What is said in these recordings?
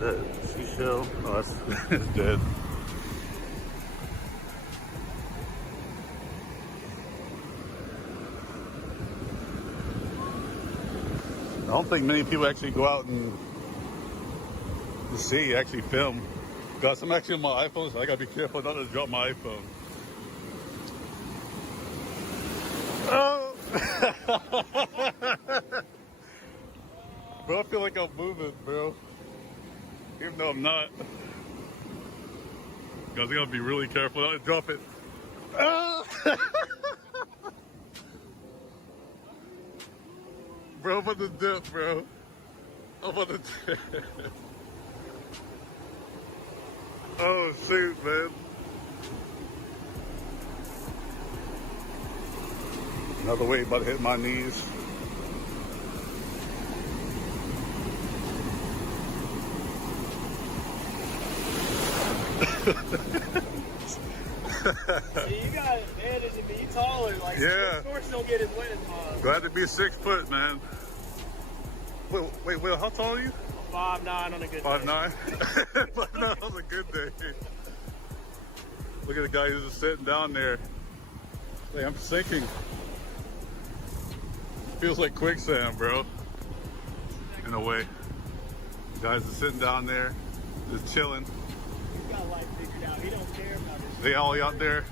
that seashell? Oh, that's it's dead. I don't think many people actually go out and the sea actually film. Guys, I'm actually on my iPhone, so I gotta be careful not to drop my iPhone. Oh! Bro, I feel like I'm moving, bro. Even though I'm not. Guys, I gotta be really careful not to drop it. Oh! Bro, I'm about to dip, bro. I'm about to dip. Oh, shoot, man. Another wave about to hit my knees. See, you got it, man. It should be taller. Like, yeah. Shorts don't get as wet as mine. Glad to be 6 foot, man. Wait, Will, how tall are you? 5'9" on a good 5'9"? 5'9" on a good day. Look at the guy who's just sitting down there. Hey, I'm sinking. Feels like quicksand, bro. In a way. Guys are sitting down there, just chilling. He's got life figured out. He don't care about this. They all out there.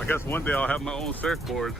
I guess one day I'll have my own surfboard.